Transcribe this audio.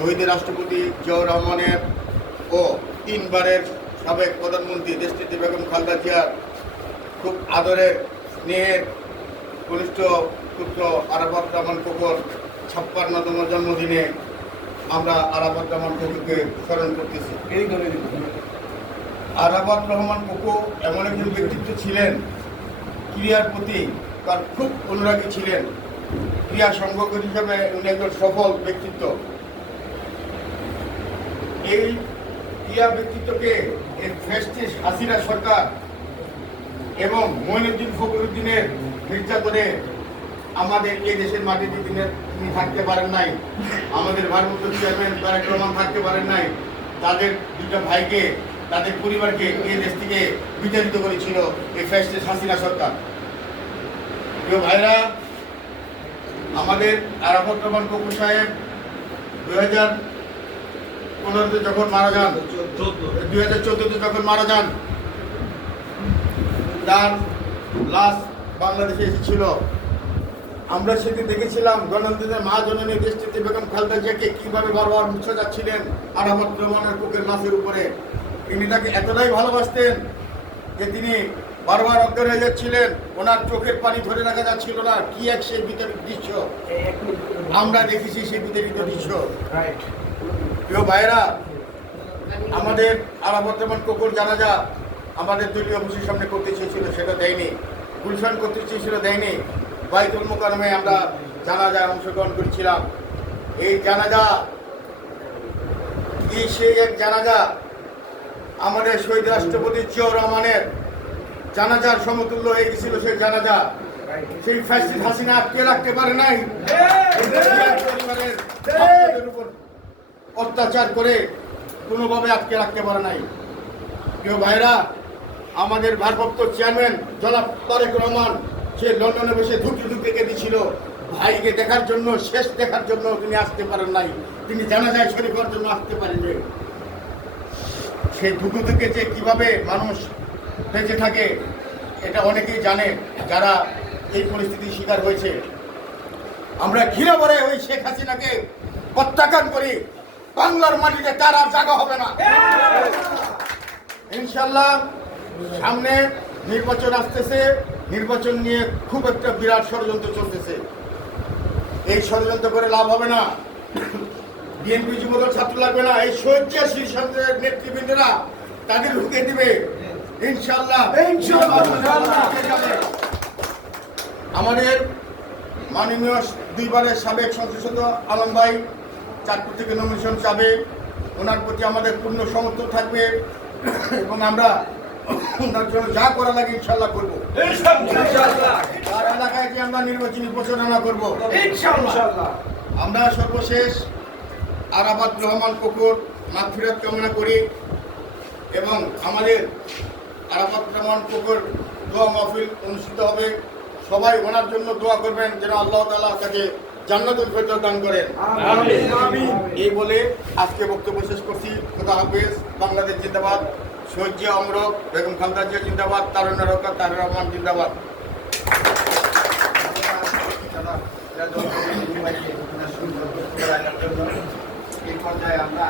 শহীদ রাষ্ট্রপতি জিয়াউর রহমানের ও 3 বারের সাবেক প্রধানমন্ত্রী দেশনেত্রী বেগম খালেদা জিয়ার খুব আদরের স্নেহের কনিষ্ঠ পুত্র আরাফাত রহমান কোকর 56তম জন্মদিনে আমরা আরাফাত রহমান কোকরকে স্মরণ করতেছি। আরাফাত রহমান কোকো এমন একজন ব্যক্তিত্ব ছিলেন, ক্রীড়ার প্রতি তার খুব অনুরাগী ছিলেন। ক্রীড়া সংগঠক হিসেবে উনি একজন সফল ব্যক্তিত্ব। এই ক্রীড়া ব্যক্তিত্বকে এই ফ্যাসিস্ট হাসিনা সরকার এবং মঈনুদ্দিন ফখরুদ্দিনের নির্যাতনে আমাদের এই দেশের মাটিতে তিনি থাকতে পারেন নাই, আমাদের ভারপ্রাপ্ত চেয়ারম্যান তারেক রহমান থাকতে পারেন নাই। তাদের দুটো ভাইকে, তাদের পরিবারকে এই দেশ থেকে বিতাড়িত করেছিল এই ফ্যাসিস্ট হাসিনা সরকার। প্রিয় ভাইরা, আমাদের আরাফাত রহমান কোকো সাহেব 2015-তে যখন মারা যান, 2014-তে যখন মারা যান, তার লাশ বাংলাদেশে এসেছিল। আমরা সেদিন দেখেছিলাম গণতন্ত্রের মা জননী দেশনেত্রী বেগম খালেদা জিয়াকে কীভাবে বারবার মুছে যাচ্ছিলেন আরাফাত রহমানের কোকের লাশের উপরে। তিনি তাকে এতটাই ভালোবাসতেন যে তিনি বারবার অজ্ঞান হয়ে যাচ্ছিলেন, ওনার চোখের পানি ধরে রাখা যাচ্ছিল না। কি এক সেই বিতাড়িত দৃশ্য আমরা দেখেছি, সেই বিতাড়িত দৃশ্য। প্রিয় ভাইরা, আমাদের আরাফাত রহমান কোকর জানাজা আমাদের দলীয় অফিসের সামনে করতে চেয়েছিল, সেটা দেয়নি। গুলশান করতে চেয়েছিল, দেয়নি। বাইতুল মোকাররমে আমরা জানাজায় অংশগ্রহণ করেছিলাম। এই জানাজা কি সেই এক জানাজা আমাদের শহীদ রাষ্ট্রপতি জিয়াউর রহমানের জানাজার সমতুল্য হয়ে গেছিল। সেই জানাজা সেই ফ্যাসিস্ট হাসিনা আটকে রাখতে পারে নাই, পরিবারের উপর অত্যাচার করে কোনোভাবে আটকে রাখতে পারে নাই। প্রিয় ভাইরা, আমাদের ভারপ্রাপ্ত চেয়ারম্যান জনাব তারেক রহমান সে লন্ডনে বসে ধুকে ধুকে কেঁদেছিল ভাইকে দেখার জন্য, শেষ দেখার জন্য তিনি আসতে পারেন নাই, তিনি জানাজায় শরীক হওয়ার জন্য আসতে পারেননি। সেই ধুকে ধুকে যে কীভাবে মানুষ বেঁচে থাকে এটা অনেকেই জানে, যারা এই পরিস্থিতির শিকার হয়েছে। আমরা ঘৃণা করে ওই শেখ হাসিনাকে প্রত্যাখ্যান করি। বাংলার মাটিতে তার আর জায়গা হবে না। ইনশাল্লাহ সামনে নির্বাচন আসতেছে, নির্বাচন নিয়ে খুব একটা বিরাট ষড়যন্ত্র চলতেছে। এই ষড়যন্ত্র করে লাভ হবে না। বিএনপি যুবদল ছাত্র লাগবে না, এই শয্যাশীল সন্ত্রাসের নেতৃবৃন্দরা তাদের ঢুকে দিবে ইনশাল্লাহ। আমাদের মাননীয় 2 বারের সাবেক সংসদ সদস্য আলম ভাই চাঁদপুর থেকে নমিনেশন চাবে, ওনার প্রতি আমাদের পূর্ণ সমর্থন থাকবে এবং আমরা ওনার জন্য যা করা লাগে ইনশাল্লাহ করবো। তার এলাকায় যে আমরা নির্বাচনী প্রচারণা করবো ইনশাল্লাহ। আমরা সর্বশেষ আরাফাত রহমান কোকর মাগফিরাত কামনা করি এবং আমাদের আরাফাত রহমান কোকর দোয়া মাহফিল অনুষ্ঠিত হবে। সবাই ওনার জন্য দোয়া করবেন যেন আল্লাহ তাআলা তাকে জান্নাতুল ফেরদৌস দান করেন। আমিন। এই বলে আজকে বক্তব্য শেষ করছি। খোদা হাফেজ। বাংলাদেশ জিন্দাবাদ। শহীদ জিয়া অমর, বেগম খালেদা জিয়া জিন্দাবাদ, তারুণ্যের রক্ষা তারেক রহমান জিন্দাবাদ। এই পর্যায়ে আমরা